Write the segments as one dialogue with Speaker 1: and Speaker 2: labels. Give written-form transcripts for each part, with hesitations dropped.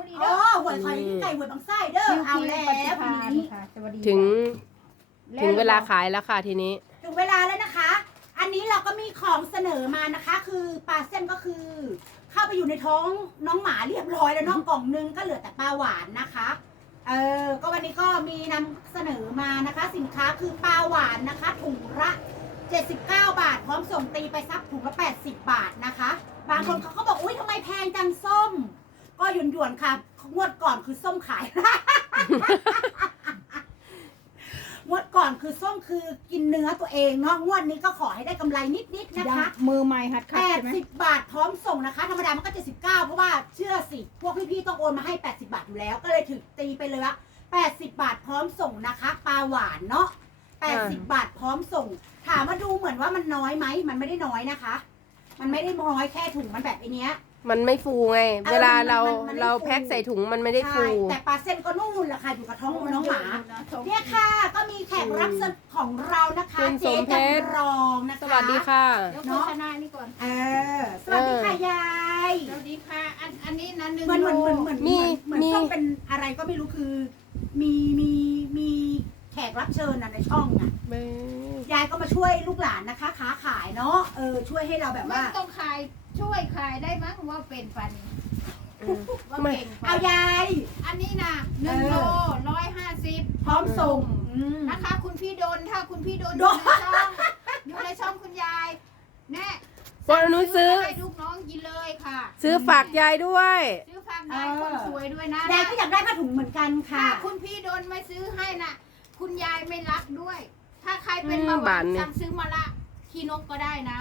Speaker 1: ดีเด้อหวยคอยไก่หวยบางไส้เด้อเอาแล้ว
Speaker 2: ถึงเวลาขายแล้วค่ะทีนี้
Speaker 1: ถึงเวลาแล้วนะคะอันนี้เราก็มีของเสนอมานะคะคือปลาเส้นก็คือเข้าไปอยู่ในท้องน้องหมาเรียบร้อยแล้วน้องกล่องนึงก็เหลือแต่ปลาหวานนะคะก็วันนี้ก็มีนำเสนอมานะคะสินค้าคือปลาหวานนะคะถุงละ79 บาทพร้อมส่งตีไปซักถุงละ80 บาทนะคะบางคนเขาก็บอกอุ้ยทำไมแพงจังส้มก็หยวนๆค่ะงวดก่อนคือส้มขาย งวดก่อนคือส้มคือกินเนื้อตัวเองเนาะงวดนี้ก็ขอให้ได้กำไรนิดๆนะคะ
Speaker 3: มือใหม่หัดขัดใช่ไหม
Speaker 1: 80 บาทพร้อมส่งนะคะธรรมดามันก็79เพราะว่าเชื่อสิพวกพี่ๆต้องโอนมาให้80 บาทอยู่แล้วก็เลยถึงตีไปเลยว่า80 บาทพร้อมส่งนะคะปลาหวานเนาะ80 บาทพร้อมส่งถามว่าดูเหมือนว่ามันน้อยไหมมันไม่ได้น้อยนะคะมันไม่ได้น้อยแค่ถุงมันแบบไอเนี้ย
Speaker 2: มันไม่ฟูไงเวลาเราแพ็คใส่ถุงมันไม่ได้ฟู
Speaker 1: แต่ปลาเส้นก็นุ่มแหละค่ะอยู่กับท้องน้องหมาเนี่ยค่ะก็มีแขกรับเชิญของเรานะคะเจ๊จันรองนะคะ
Speaker 2: สวัสดีค่ะ
Speaker 3: เดี๋ยวโฆษณานี่ก่อน
Speaker 1: สวัสดีค่ะยาย
Speaker 3: สวัสดีค่ะอันนี้นั้น
Speaker 1: เหมือนต้องเป็นอะไรก็ไม่รู้คือมีแขกรับเชิญในช่องอ่ะยายก็มาช่วยลูกหลานนะคะค้าขายเนาะช่วยให้เราแบบว่า
Speaker 3: ต้องขายช่วยขายได้มั้งว่าเป็นฟันว่าเก่ง
Speaker 1: เอายาย
Speaker 3: อันนี้นะ1 โล 150
Speaker 1: พร้อมส่ง
Speaker 3: นะคะคุณพี่ดนถ้าคุณพี่ดนอยู่ในช่องคุณยายแน่
Speaker 2: ปอนนุซื้อ
Speaker 3: ให้ลูกน้องกินเลยค่ะ
Speaker 2: ซื้อฝากยายด้วย
Speaker 3: ซื้อฝากยายคนสวยด้วยนะ
Speaker 1: ยายก็อยากได้ผ้าถุงเหมือนกันค่ะ
Speaker 3: คุณพี่ดนไม่ซื้อให้น่ะคุณยายไม่รักด้วย ถ้าใครเป็นเบาหวานสั่งซื้อมาละขี้นกก็ได้นะ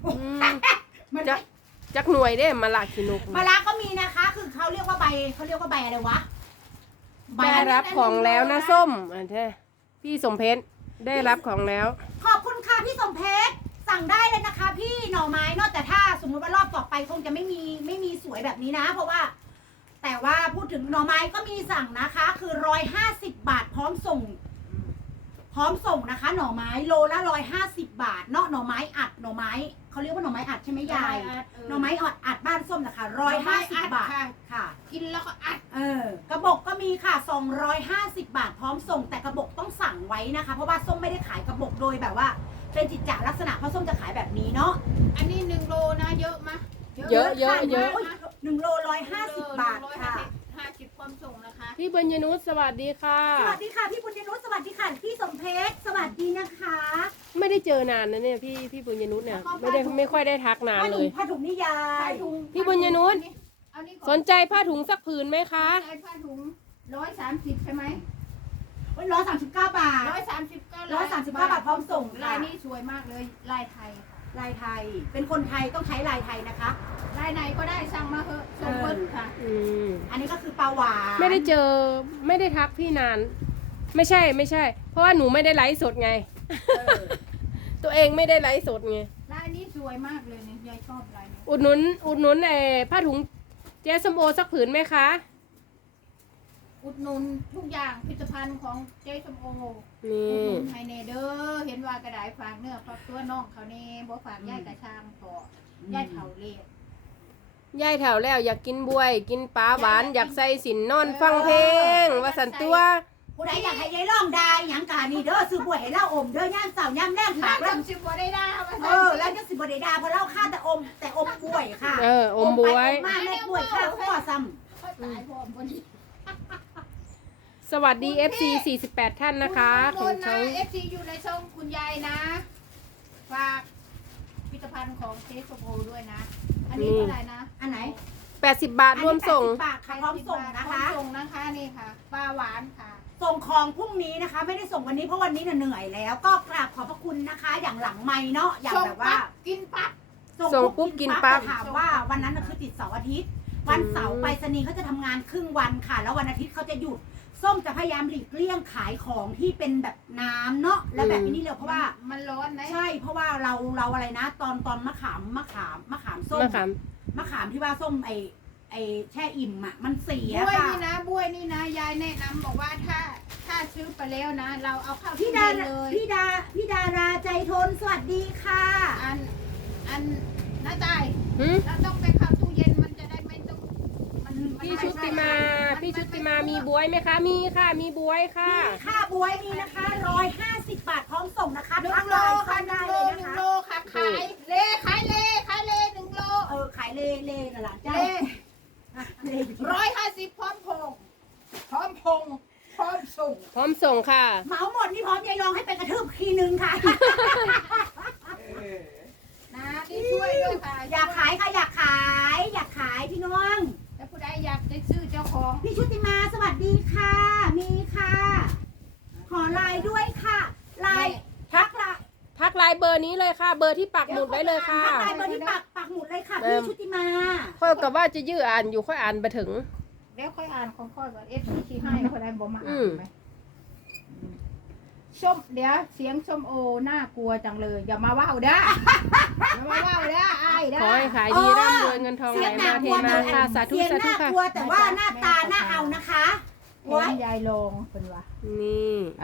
Speaker 2: จักหน่วยได้มาละขี้นก
Speaker 1: มาละก็มีนะคะคือเขาเรียกว่าใบอะไรวะ
Speaker 2: ได้รับของแล้วนะส้มอันเท่พี่สมเพชรได้รับของแล้ว
Speaker 1: ขอบคุณค่ะพี่สมเพชรสั่งได้เลยนะคะพี่หน่อไม้เนาะแต่ถ้าสมมติว่ารอบต่อไปคงจะไม่มีสวยแบบนี้นะเพราะว่าแต่ว่าพูดถึงหน่อไม้ก็มีสั่งนะคะคือ150 บาทพร้อมส่งนะคะหน่อไม้โลละ150 บาทเนาะหน่อไม้อัดหน่อไม้เขาเรียกว่าหน่อไม้อัดใช่ไหมยายหน่อไม้อัดบ้านส้มนะคะ150 บาทค่ะ
Speaker 3: กินแล้วก็อัด
Speaker 1: กระบอกก็มีค่ะ250 บาทพร้อมส่งแต่กระบอกต้องสั่งไว้นะคะเพราะว่าส้มไม่ได้ขายกระบอกโดยแบบว่าเป็นจิตจลักษณะเพราะส้มจะขายแบบนี้เนาะ
Speaker 3: อันนี้1 โลนะเยอะมะ
Speaker 2: เยอะ
Speaker 1: 1 โล150 บาทค่ะ
Speaker 3: 50ความส่งนะคะ
Speaker 2: พี่บุญยนุชสวัสดีค่ะ
Speaker 1: สวัสดีค่ะพี่บุญยนุชสวัสดีค่ะพี่สมเพชรสวัสดีนะคะ
Speaker 2: ไม่ได้เจอนานนะเนี่ยพี่บุญยนุชเนี่ยไม่ค่อยได้ทักนานเลย
Speaker 1: ผ้าถุงนิยาย
Speaker 2: พี่บุญยนุชสนใจผ้าถุงสักผืนไหมคะ
Speaker 3: ผ้าถุง130ใช่ไหม
Speaker 1: 139 บาท139 บาทพร้อมส่ง
Speaker 3: ลายนี้สวยมากเลยลายไทย
Speaker 1: เป็นคนไทยต้องใช้ลายไทยนะคะ
Speaker 3: ลายไหนก็ได้สั่งมาเถอะส่งเพิ่มค่ะ
Speaker 1: อันนี้ก็คือปลาหวาน
Speaker 2: ไม่ได้เจอไม่ได้ทักพี่นานไม่ใช่เพราะว่าหนูไม่ได้ไลฟ์สดไงตัวเองไม่ได้ไลฟ์สดไง
Speaker 3: ลายนี้สวยมากเลยเนี่ยยายชอบลายนี้
Speaker 2: อุดหนุนผ้าถุงเจ๊ส้มโอสักผืนไหมคะ
Speaker 3: อุดหนุนทุกอย่างผลิตภัณฑ์ของเจ๊ส้มโอ
Speaker 2: นี่
Speaker 3: ไฮเนเดอร์เห็นว่ากระดาษฝากเนื้อฝากตัวน้องเขาเน่บ่ฝากย่ายกระชางต่อย่ายเถาเล่
Speaker 2: ยายแถวแล้วอยากกินบวยกินปลาหวานอยากใส่สินนอนฟังเพลงว่าสันตัว
Speaker 1: ผู้ใดอยากให้ยายร้องได้หยังกานี่เด้อซื้อบวยให้เล่าอมเด้อย่ามเสาย่ามแรก
Speaker 3: ฝากแล้วสิบได้ด่า
Speaker 1: แล้วจะ10 บ่ได้ด่าเพราะเล่าค่าแต่อมบวยค่ะ
Speaker 2: อมบวย
Speaker 1: มาแม่บวยค่าข้อซ้
Speaker 3: ำตายพร้อมคนนี้
Speaker 2: สวัสดี FC 48ท่านนะคะ
Speaker 3: ของช่อง FC อยู่ในช่องคุณยายนะฝากผลิตภัณฑ์ของเจ๊ส้มโอด้วยนะอันนี้เท่าไหร่นะ
Speaker 1: อันไหน
Speaker 2: 80 บาทรวมส่ง
Speaker 1: 80 บาทค่ะพร้อมส่งนะคะ
Speaker 3: ส่งนะคะนี่ค่ะปลาหวานค่ะ
Speaker 1: ส่งของพรุ่งนี้นะคะไม่ได้ส่งวันนี้เพราะวันนี้เหนื่อยแล้วก็กราบขอบพระคุณนะคะอย่างหลังไม้เนาะอย่างแบบว่า
Speaker 3: กินปั๊บ
Speaker 2: ส่งปุ๊บกินปั๊บ
Speaker 1: ถามว่าวันนั้นคือติดเสาร์อาทิตย์วันเสาร์ไปรษณีย์เขาจะทำงานครึ่งวันค่ะแล้ววันอาทิตย์เขาจะหยุดส้มจะพยายามหลีกเลี่ยงขายของที่เป็นแบบน้ำเนาะและแบบนี้เลยเพราะว่า
Speaker 3: มันร้อนนะ
Speaker 1: ใช่เพราะว่าเราอะไรนะตอนมะขามส้มมะขามที่ว่าส้มไอแช่อิ่มอ่ะมันเสีย
Speaker 3: ค่ะบ้วยนี่นะยายแนะนำบอกว่าถ้าซื้อไปแล้วนะเราเอาเข้า
Speaker 1: พี่ดาเลยพี่ดาราใจทนสวัสดีค่ะ
Speaker 3: อันน้าตายเราต้องไปเข้าตู้เย็นมันจะได้ไม่ต้องมัน
Speaker 2: พี่ชุติมา พี่ชุติมามีบวยไหมคะ มีค่ะ มีบวยค่ะ
Speaker 1: มีค่าบวยมีนะคะ150 บาทพร้อมส่งนะคะ
Speaker 3: หนึ่
Speaker 1: ทั
Speaker 3: ง
Speaker 1: ก
Speaker 3: โล
Speaker 1: ไลน์
Speaker 3: ค่ะ
Speaker 1: เข้า
Speaker 3: หนึ่
Speaker 1: ได้
Speaker 3: งโล
Speaker 1: เลย
Speaker 3: หนึ่
Speaker 1: นะ
Speaker 3: ง
Speaker 1: คะ
Speaker 3: โลค่ะขายเลขายเลหนึ่งโล
Speaker 1: ขายเลน่ะหลาน
Speaker 3: เล
Speaker 1: เจ้าเล
Speaker 3: 150พร้อมพงพร้อมพงพร้อมส่ง
Speaker 2: พร้อมส่งค่ะ
Speaker 1: เหมาหมดนี่พร้อมยายรองให้ไปกระทืบทีนึงค่ะ
Speaker 3: นะที่ช่วยด้วยค่ะ
Speaker 1: อยากขายค่ะอยากขายพี่น้อง
Speaker 3: แล้วผู้ใดอยากจะซื้อเจ้าของ
Speaker 1: พี่ชุติมาสวัสดีค่ะ มีค่ะ ขอไลน์ด้วยค่ะไลน์ทักไลน์
Speaker 2: ทักไลน์เบอร์นี้เลยค่ะ เบอร์ที่ปักหมุดไว้เลยค่ะ
Speaker 1: ทักไลน์เบอร์ที่ปักหมุดเลยค่ะพี่ชุติมา
Speaker 2: ค่อยกับว่าจะยื้ออ่านอยู่ค่อยอ่านไปถึง
Speaker 3: แล้วค่อยอ่านของค่อยว่า FC ที่ให้คนใดบ่มา
Speaker 2: อื
Speaker 3: อ่าม นไหมส้มเดี๋ยวเสียงส้มโอน่ากลัวจังเลย อย่ามาว่าวเด้ออย่ามาว่าวเด้อไอ้เด้
Speaker 2: ขอให้ขายดีร่ำรวยเงินทองไหลมาเทมาค่ะ สาธุ
Speaker 1: เสียง
Speaker 2: สาธุ
Speaker 1: น่า
Speaker 2: ค่ะ
Speaker 1: กลัวแต่ว่าหน้าตาน่าเอานะคะ
Speaker 3: เห็
Speaker 1: ไว้
Speaker 3: นยายลงเป็นว่า
Speaker 2: นี่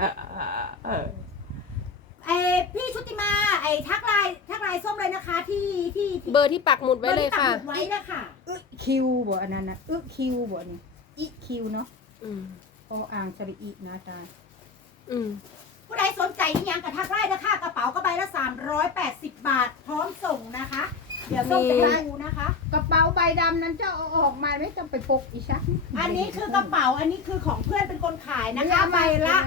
Speaker 1: พี่ชุติมาทักไลน์ส้มเลยนะคะที่
Speaker 2: เบอร์ที่ปักหมุดไว้เลยค่ะ
Speaker 1: บอร์ที่ปักหมุดไว้นะคะ
Speaker 3: คิวบ่อันนั้นนะคิวบ่นี่อีคิวเนาะ
Speaker 2: อืม
Speaker 3: โออ่างสระอีนะอาจารย์
Speaker 2: อืม
Speaker 1: ผู้ใดสนใจอีกอย่างกับทักไลน์นะคะกระเป๋าก็ใบละ380 บาทพร้อมส่งนะคะ เดี๋ยวส้มจะให้ดูนะคะ
Speaker 3: กระเป๋าใบดำนั้นเจ้าเอาออกมาไม่ต้องไปพกอีชัก
Speaker 1: อันนี้คือกระเป๋าอันนี้คือของเพื่อนเป็นคนขายนะคะใบละ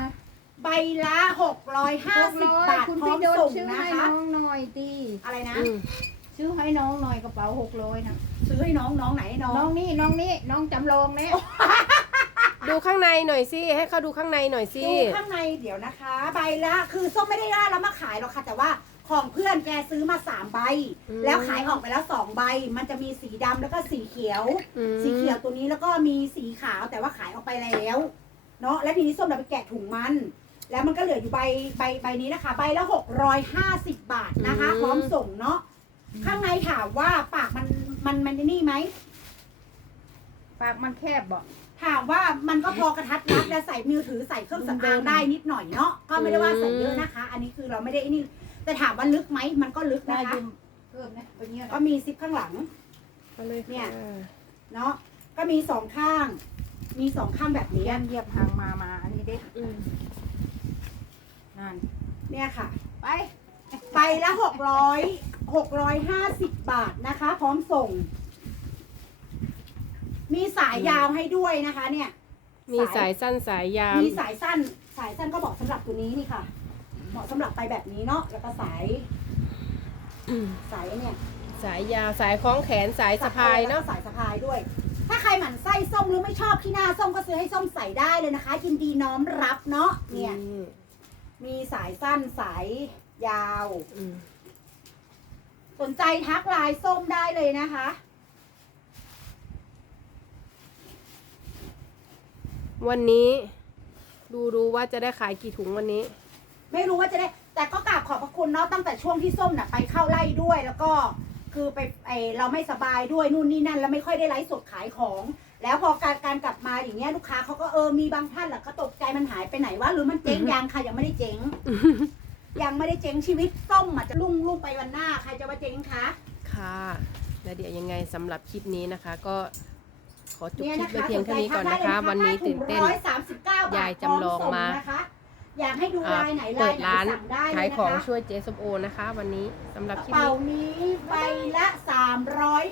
Speaker 1: 650 บาท
Speaker 3: คุณ
Speaker 1: พร้อ
Speaker 3: พี่
Speaker 1: ม
Speaker 3: โดน
Speaker 1: ส่ง
Speaker 3: ซื้อ
Speaker 1: นะ
Speaker 3: ให้
Speaker 1: คะ
Speaker 3: น้องหน่อยดี
Speaker 1: อะไรนะ
Speaker 2: อืม
Speaker 3: ซื้อให้น้องหน่อยกระเป๋า600นะ
Speaker 1: ซื้อให้น้องไหนน้อ
Speaker 3: น้อง งนี่น้องจำลองเนี่ย
Speaker 2: ดูข้างในหน่อยสิ ให้เขาดูข้างในหน่อยสิ
Speaker 1: ดูข้างในเดี๋ยวนะคะ ใบละคือส้มไม่ได้ล่าแล้วมาขายหรอกค่ะ แต่ว่าของเพื่อนแกซื้อมา3ใบ แล้วขายออกไปแล้ว2ใบ มันจะมีสีดำแล้วก็สีเขียว
Speaker 2: อืม
Speaker 1: สีเขียวตัวนี้แล้วก็มีสีขาวแต่ว่าขายออกไปแล้วเนาะแล้วทีนี้ส้มเราไปแกะถุงมัน แล้วมันก็เหลืออยู่ใบนี้นะคะ ใบละ650 บาทนะคะ พร้อมส่งเนาะข้างในถามว่าปากมันนี่ไหม
Speaker 3: ปากมันแคบบ่
Speaker 1: ถามว่ามันก็พอกระทัดรัดและใส่มือถือใส่เครื่องสำอางได้นิดหน่อยเนาะก็ไม่ได้ว่าใส่เยอะนะคะ อันนี้คือเราไม่ได้นี่แต่ถามว่าลึกไหมมันก็ลึก
Speaker 3: ได้
Speaker 1: นะคะ
Speaker 3: ยืมเพิ่มนะเป็นเงี้ย
Speaker 1: ก็มีซิปข้างหลัง
Speaker 2: เอาเลย
Speaker 1: เนี่
Speaker 2: ค่ะ
Speaker 1: ย เนาะก็มี2ข้าง มี2ข้างแบบนี้
Speaker 3: เหยียบหางมาอันนี้เด็ก
Speaker 2: อืม
Speaker 3: นั่น
Speaker 1: เนี่ยค่ะ
Speaker 3: ไป
Speaker 1: ใบละ650 บาทนะคะ พร้อมส่ง มีสายยาวให้ด้วยนะคะ เนี่ย
Speaker 2: มีสายสั้นสายยาว
Speaker 1: มีสายสั้นก็บอกสำหรับตัวนี้นี่ค่ะ เหมาะสำหรับไปแบบนี้เนาะแล้วก็สาย
Speaker 2: อืม
Speaker 1: เนี่ย
Speaker 2: สายยาว สายคล้องแขน สายสะพายเนาะ
Speaker 1: สายสะพายด้วย ถ้าใครหมั่นไส้ส้มหรือไม่ชอบขี้หน้าส้มก็ซื้อให้ส้มใส่ได้เลยนะคะ ยินดีน้อมรับเนาะเนี่ย มีสายสั้นสายยาว
Speaker 2: อืม
Speaker 1: สนใจทักไลน์ส้มได้เลยนะคะ
Speaker 2: วันนี้ดูว่าจะได้ขายกี่ถุงวันนี้
Speaker 1: ไม่รู้ว่าจะได้ แต่ก็กราบขอบพระคุณเนาะตั้งแต่ช่วงที่ส้มน่ะไปเข้าไร่ด้วย แล้วก็คือไปเราไม่สบายด้วยนู่นนี่นั่นแล้วไม่ค่อยได้ไลฟ์สดขายของ แล้วพอการกลับมาอย่างเงี้ยลูกค้าเขาก็มีบางท่านแหละก็ตกใจมันหายไปไหนวะหรือมันเจ๊งยังค่ะยังไม่ได้เจ๊ง ยังไม่ได้เจ๊งชีวิตส้มอ่ะจะลุ่งไปวันหน้าใครจะมาเจ๊งคะ
Speaker 2: ค่ะ แล้วเดี๋ยวยังไงสำหรับคลิปนี้นะคะ ก็ขอจบ
Speaker 1: เนี่ย
Speaker 2: คลิป
Speaker 1: นะคะ
Speaker 2: ไว้เพียงเท่านี้ก่อนนะคะ วันนี้ตื่นเต้น
Speaker 1: 139 บาท
Speaker 2: ยายจำลองมา
Speaker 1: พร้ส่นะคะ อยากให้ดูลายไหน
Speaker 2: เปิ
Speaker 1: ลาย
Speaker 2: ด
Speaker 1: ไหน
Speaker 2: ร้าน
Speaker 1: สั่งได้เล
Speaker 2: ขาย
Speaker 1: ยนะ
Speaker 2: ของ
Speaker 1: คะ
Speaker 2: ช่วยเจสมโอนะคะ วันนี้สำหรับ
Speaker 1: กระ
Speaker 2: คลิป
Speaker 1: เป๋า
Speaker 2: นี้
Speaker 1: นี้ใบละ